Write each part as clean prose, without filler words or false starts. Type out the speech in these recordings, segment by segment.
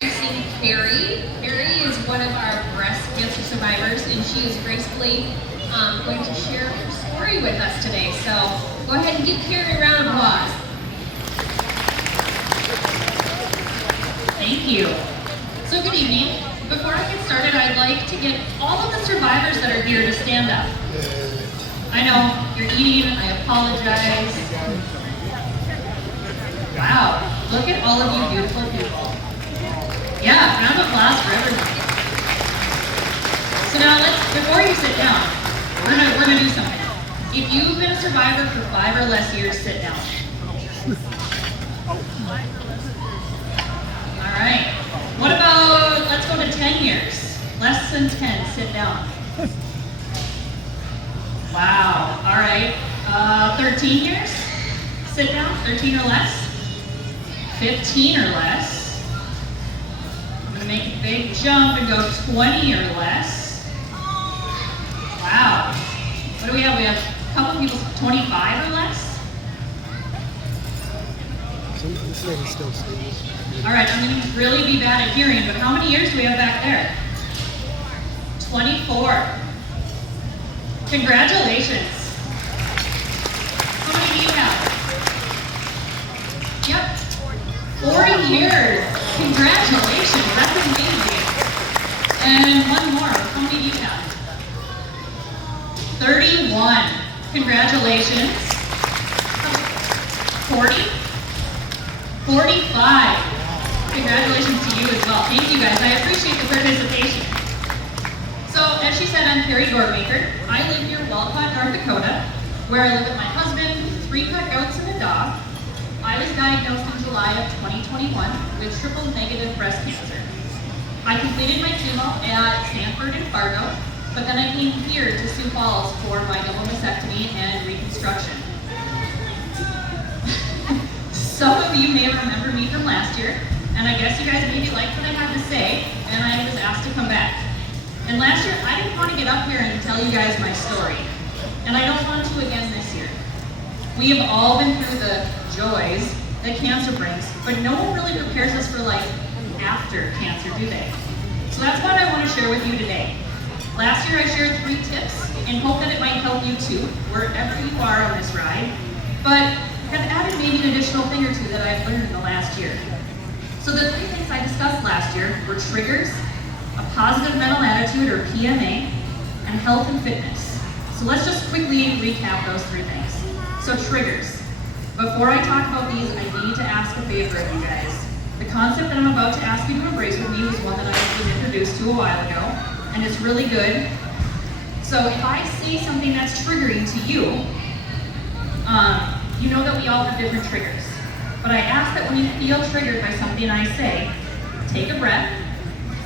Introducing Carrie. Carrie is one of our breast cancer survivors, and she is gracefully going to share her story with us today. So go ahead and give Carrie a round of applause. Thank you. So good evening. Before I get started, I'd like to get all of the survivors that are here to stand up. I know you're eating. I apologize. Wow, look at all of you beautiful people. Yeah, round of applause for everyone. So now before you sit down, we're gonna do something. If you've been a survivor for 5 or less years, sit down. All right. What about, let's go to 10 years. Less than 10, sit down. Wow, all right. 13 years, sit down, 13 or less. 15 or less. I'm gonna make a big jump and go 20 or less. Wow. What do we have? We have a couple people, 25 or less. All right, I'm gonna really be bad at hearing, but how many years do we have back there? 24. Congratulations. How many do you have? Yep. 40 years. Congratulations. That's amazing. And one more. How many do you have? 31. Congratulations. 40? 45. Congratulations to you as well. Thank you guys. I appreciate the participation. So, as she said, I'm Carrie Gourmaker. I live near Walcott, North Dakota, where I live with my husband, 3 pet goats, and a dog. I was diagnosed in July of 2021 with triple-negative breast cancer. I completed my chemo at Sanford in Fargo, but then I came here to Sioux Falls for my double mastectomy and reconstruction. Some of you may remember me from last year, and I guess you guys maybe liked what I had to say, and I was asked to come back. And last year, I didn't want to get up here and tell you guys my story, and I don't want to again this year. We have all been through the joys that cancer brings, but no one really prepares us for life after cancer, do they? So that's what I want to share with you today. Last year I shared 3 tips and hope that it might help you too, wherever you are on this ride, but have added maybe an additional thing or 2 that I've learned in the last year. So the 3 things I discussed last year were triggers, a positive mental attitude or PMA, and health and fitness. So let's just quickly recap those 3 things. So triggers. Before I talk about these, I need to ask a favor of you guys. The concept that I'm about to ask you to embrace with me was one that I was introduced to a while ago, and it's really good. So if I say something that's triggering to you, you know that we all have different triggers. But I ask that when you feel triggered by something I say, take a breath,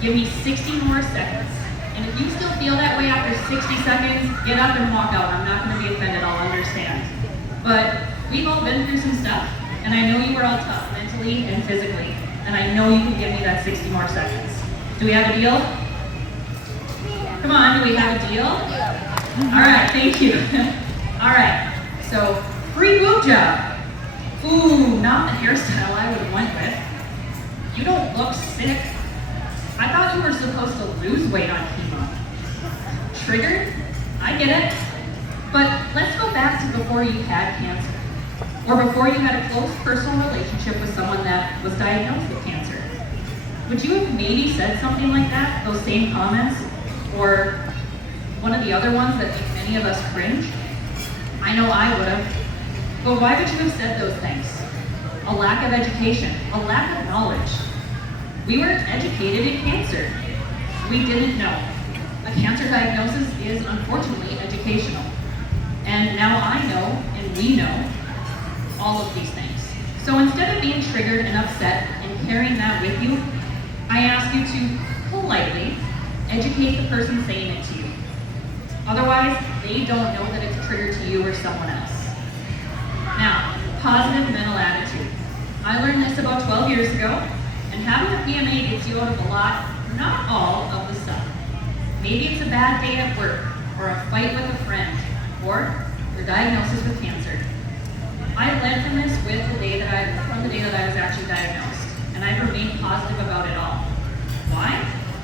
give me 60 more seconds. And if you still feel that way after 60 seconds, get up and walk out. I'm not going to be offended, I'll understand. But we've all been through some stuff, and I know you were all tough mentally and physically, and I know you can give me that 60 more seconds. Do we have a deal? Come on, do we have a deal? All right, thank you. All right, so free boob job. Ooh, not the hairstyle I would have went with. You don't look sick. I thought you were supposed to lose weight on chemo. Triggered? I get it. But let's go back to before you had cancer, or before you had a close personal relationship with someone that was diagnosed with cancer. Would you have maybe said something like that, those same comments, or one of the other ones that make many of us cringe? I know I would have. But why would you have said those things? A lack of education, a lack of knowledge. We weren't educated in cancer. We didn't know. A cancer diagnosis is unfortunately educational. And now I know, and we know, all of these things. So instead of being triggered and upset and carrying that with you, I ask you to politely educate the person saying it to you. Otherwise, they don't know that it's a trigger to you or someone else. Now, positive mental attitude. I learned this about 12 years ago, and having a PMA gets you out of a lot, not all of the stuff. Maybe it's a bad day at work, or a fight with a friend, or your diagnosis with cancer. I led from this from the day that I was actually diagnosed, and I've remained positive about it all.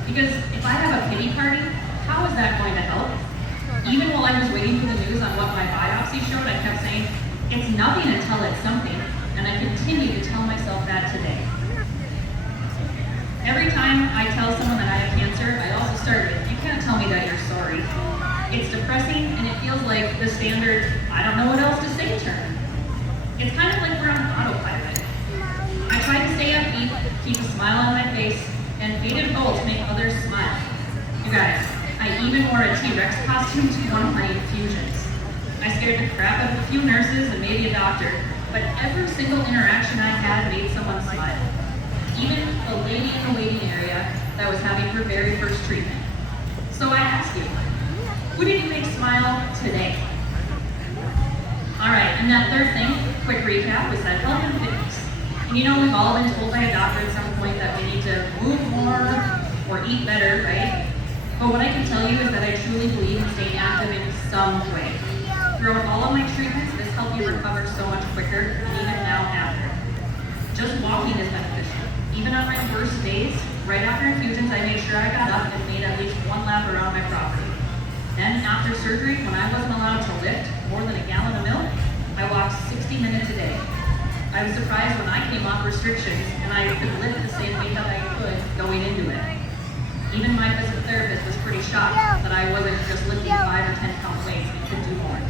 Because if I have a pity party, how is that going to help? Even while I was waiting for the news on what my biopsy showed, I kept saying, it's nothing until it's something, and I continue to tell myself that today. Every time I tell someone that I have cancer, I also start with, you can't tell me that you're sorry. It's depressing, and it feels like the standard, I don't know what else to say term. It's kind of like we're on autopilot. I try to stay upbeat, keep a smile on my face, and faded gold to make others smile. You guys, I even wore a T-Rex costume to one of my infusions. I scared the crap out of a few nurses and maybe a doctor, but every single interaction I had made someone smile. Even a lady in the waiting area that was having her very first treatment. So I ask you, who did you make smile today? All right, and that third thing, quick recap, was that health and fitness. And you know, we've all been told by a doctor at some point that we need to move more or eat better, right? But what I can tell you is that I truly believe in staying active in some way. Throughout all of my treatments, this helped me recover so much quicker, and even now after. Just walking is beneficial. Even on my worst days, right after infusions, I made sure I got up and made at least one lap around my property. Then after surgery, when I wasn't allowed to lift more than a gallon of milk, I walked 60 minutes a day. I was surprised when I came off restrictions and I could lift the same weight that I could going into it. Even my physical therapist was pretty shocked that I wasn't just lifting 5 or 10 pound weights and could do more.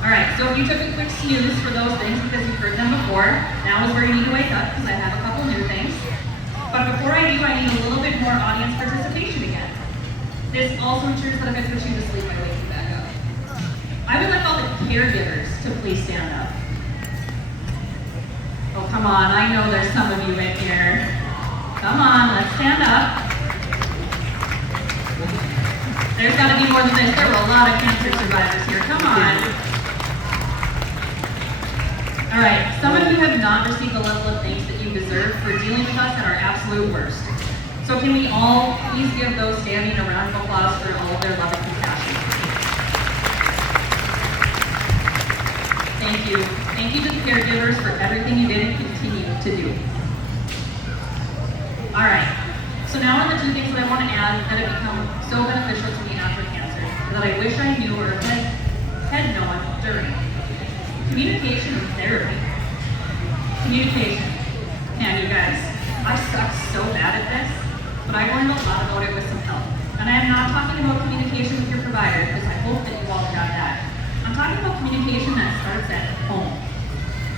All right, so if you took a quick snooze for those things because you've heard them before, now is where you need to wake up because I have a couple new things. But before I do, I need a little bit more audience participation again. This also ensures that if I put you to sleep, I wake you back up. I would like all the caregivers to please stand up. Oh, come on, I know there's some of you in here. Come on, let's stand up. There's got to be more than this. There were a lot of cancer survivors here. Come on. All right, some of you have not received the level of thanks that you deserve for dealing with us at our absolute worst. So can we all please give those standing a round of applause for all of their love and compassion? Thank you. Thank you to the caregivers for everything you did and continue to do. All right, so now on the two things that I want to add that have become so beneficial to me after cancer, that I wish I knew or had known during. Communication and therapy. Communication. Man, you guys, I suck so bad at this, but I learned a lot about it with some help. And I am not talking about communication with your provider, because I hope that you all got that. I'm talking about communication that starts at home.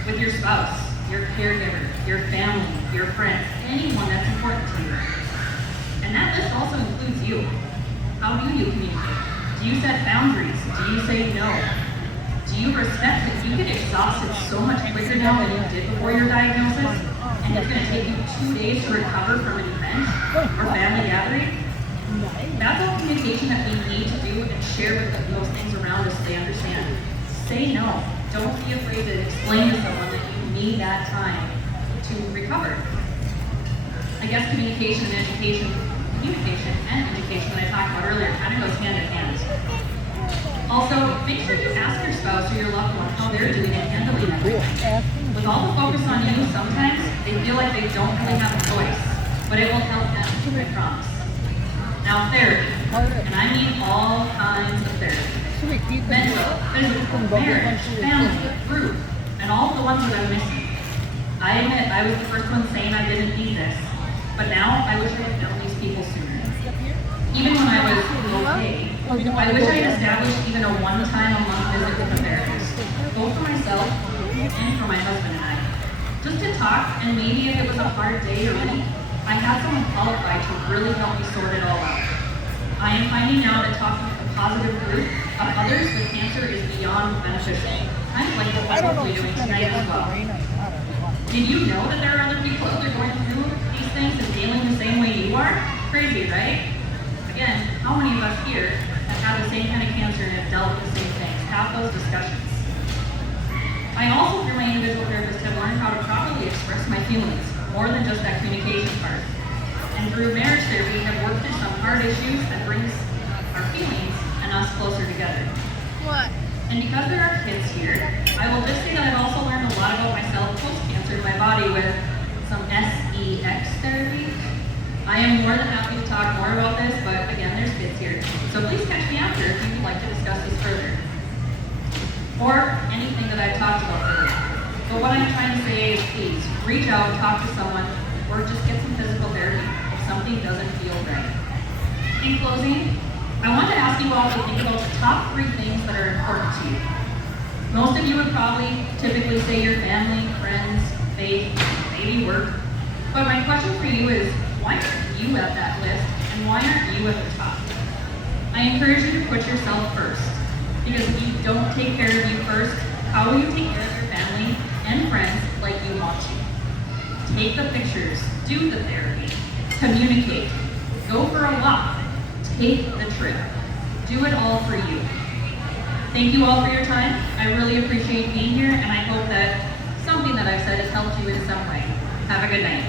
With your spouse, your caregiver, your family, your friends, anyone that's important to you. And that list also includes you. How do you communicate? Do you set boundaries? Do you say no? Do you respect that you get exhausted so much quicker now than you did before your diagnosis? And it's going to take you 2 days to recover from an event or family gathering? That's all communication that we need to do and share with those things around us so they understand. Say no. Don't be afraid to explain to someone that you need that time to recover. I guess communication and education that I talked about earlier kind of goes hand in hand. Also, make sure you ask your spouse or your loved one how they're doing and handling it. With all the focus on you, sometimes they feel like they don't really have a choice, but it will help them, I promise. Now, therapy, and I mean all kinds of therapy. Mental, physical, marriage, family, group, and all the ones that I'm missing. I admit I was the first one saying I didn't need this, but now I wish I had known these people sooner. Even when I was okay, I wish I had established even a one-time-a-month visit with a therapist, both for myself and for my husband and I. Just to talk, and maybe if it was a hard day or week, I had someone qualified to really help me sort it all out. I am finding now that talking with a positive group of others with cancer is beyond beneficial, kind of like what we're hopefully doing tonight as well. Did you know that there are other people out there going through these things and feeling the same way you are? Crazy, right? Again, how many of us here that have the same kind of cancer and have dealt with the same things, have those discussions? I also, through my individual therapist, have learned how to properly express my feelings, more than just that communication part. And through marriage therapy, have worked through some hard issues that brings our feelings and us closer together. What? And because there are kids here, I will just say that I've also learned a lot about myself post-cancer in my body with some SEX therapy. I am more than happy to talk more about this, but again, there's kids here. So please catch me after if you would like to discuss this further. Or anything that I've talked about earlier. But what I'm trying to say is please reach out, talk to someone, or just get some physical therapy if something doesn't feel right. In closing, I want to ask you all to think about the top 3 things that are important to you. Most of you would probably typically say your family, friends, faith, maybe work. But my question for you is, why aren't you at that list, and why aren't you at the top? I encourage you to put yourself first, because if you don't take care of you first, how will you take care of your family and friends like you want to? Take the pictures, do the therapy, communicate, go for a walk, take the trip. Do it all for you. Thank you all for your time. I really appreciate being here, and I hope that something that I've said has helped you in some way. Have a good night.